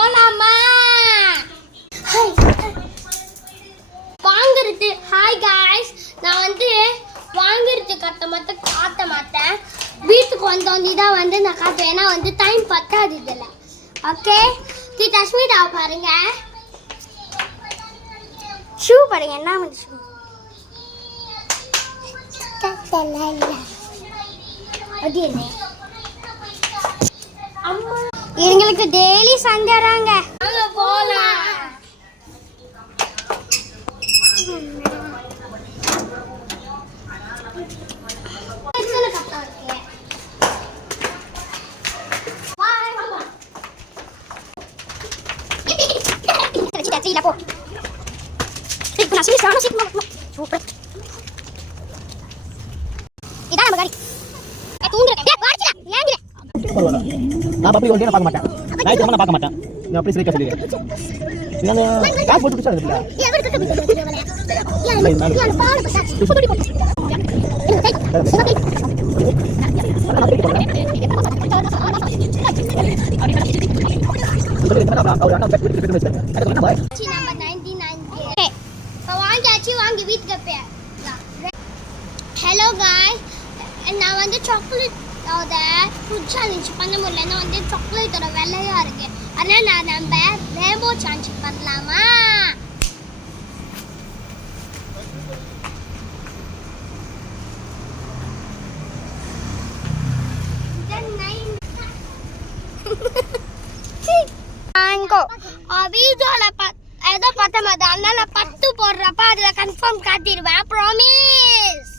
போலாமா? வாங்குறது. Hi guys, நான் வாங்குறது காட்ட மாட்டேன். வீட்டுக்கு வந்தோன்னே தான் நான் காட்டுவேன். ஏன்னா டைம் பத்தாது இதில். ஓகே, தஷ்மிதா பாருங்க. ஷூ பாருங்க, என்ன ஷூ. எங்களுக்கு டெய்லி சண்டைறாங்க. அங்க போலாம். நான் பப்ளிக் ஹாலிடே பார்க்க மாட்டேன். நைட் நான் பார்க்க மாட்டேன். நான் அப்படி ஸ்ட்ரைக்கா சொல்லிடுறேன். நான் காசு போட்டு பிடிச்சா இருக்குல்ல. வாங்கி வீட்டுக்கு. ஹலோ காய்ஸ், நான் சாக்லேட் ஃபுட் சேலஞ்ச் பண்ண முடியல. சாக்லேட்டோட வெள்ளையா இருக்கு. அதனால நம்ம ரெயின்போ சேலஞ்ச் பண்ணலாமா? வீடியோல ஏதோ பார்த்தா அதனால 10 போடுறப்ப அதுல கன்ஃபார்ம் காட்டிடுவேன். ப்ராமிஸ்.